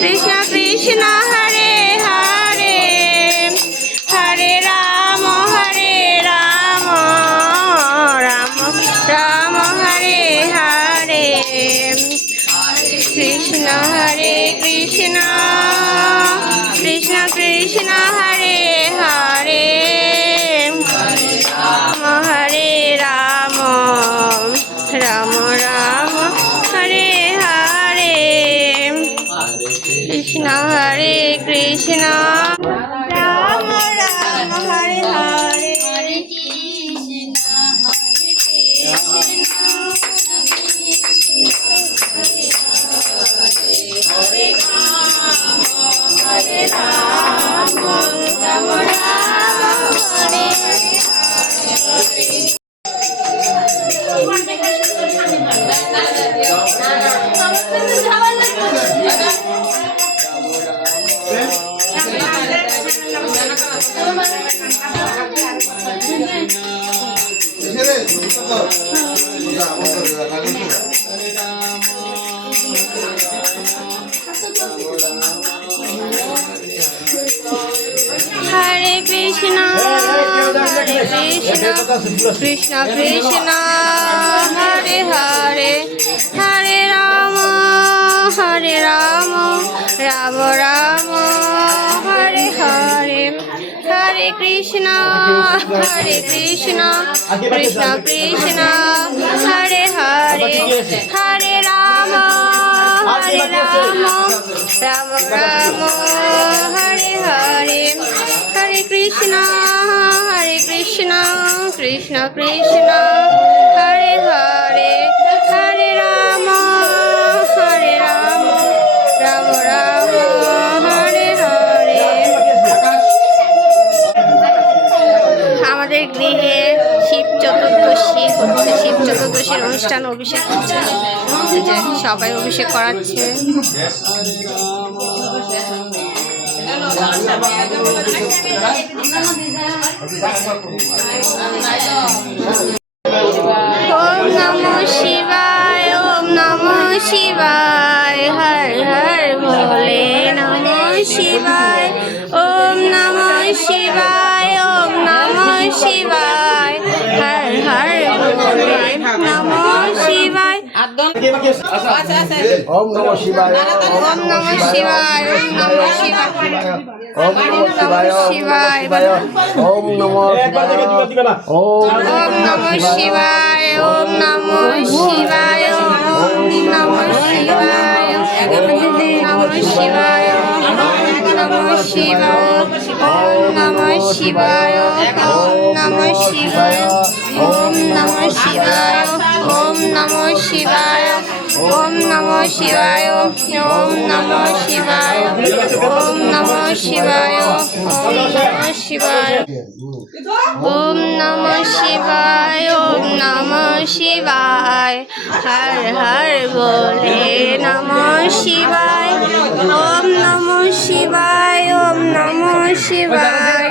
কৃষ্ণ কৃষ্ণ হরে হরে হরে রাম রাম রাম হরে হরে কৃষ্ণ হরে কৃষ্ণ কৃষ্ণ কৃষ্ণ হরে হরে হরে রাম রাম রাম হরে হরে কৃষ্ণ হরে কৃষ্ণ রাম রাম হরে হরে হরে কৃষ্ণ হরে কৃষ্ণ হরে রাম রাম রাম হরে हरे कृष्णा कृष्ण कृष्ण हरे हरे हरे राम राम राम हरे हरे हरे कृष्णा कृष्ण कृष्ण हरे हरे हरे राम राम राम हरे हरे हरे कृष्णा कृष्ण कृष्ण हरे हरे हरे राम राम राम हरे हरे আমাদের গৃহে শিব চতুর্দশী হচ্ছে। শিব চতুর্দশীর অনুষ্ঠান, অভিষেক হচ্ছে, সবাই অভিষেক করাচ্ছে। ओम नमो शिवाय, ओम नमो शिवाय, हर हर भोले नमो शिवाय, ओम नमो शिवाय, ओम नमो शिवाय, हर हर भोले नमो शिवाय। ओम नमो शिवाय, ओम नमो शिवाय, ओम नमो शिवाय, ओम नमो शिवाय, ओम नमो शिवाय, ओम नमो शिवाय, ओम नमो शिवाय, ओम नमो शिवाय, नमो शिवाय, नमो शिवाय, ओम नमो शिवाय, ओम नमो शिवाय, ओम नमो शिवाय, ओम नमो शिवाय, ओम नमो शिवाय, ओम नमो शिवाय, ओम नमो शिवाय, ओम नमो शिवाय, ओम नमो शिवाय, ओम नमो शिवाय, हर हर भोले नमो शिवाय, ओम नमो शिवाय, ओम नमो शिवाय,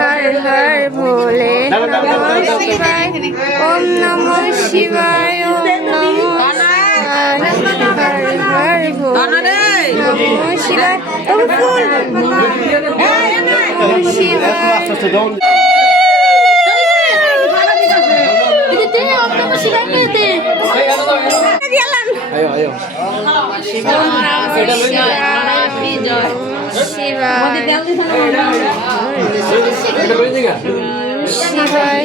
हर हर भोले नमो शिवाय, ओम नमो शिवाय, ओम नमो हर हर भोले नमो शिवाय, ओम फूल नमो शिवाय। शिवाय।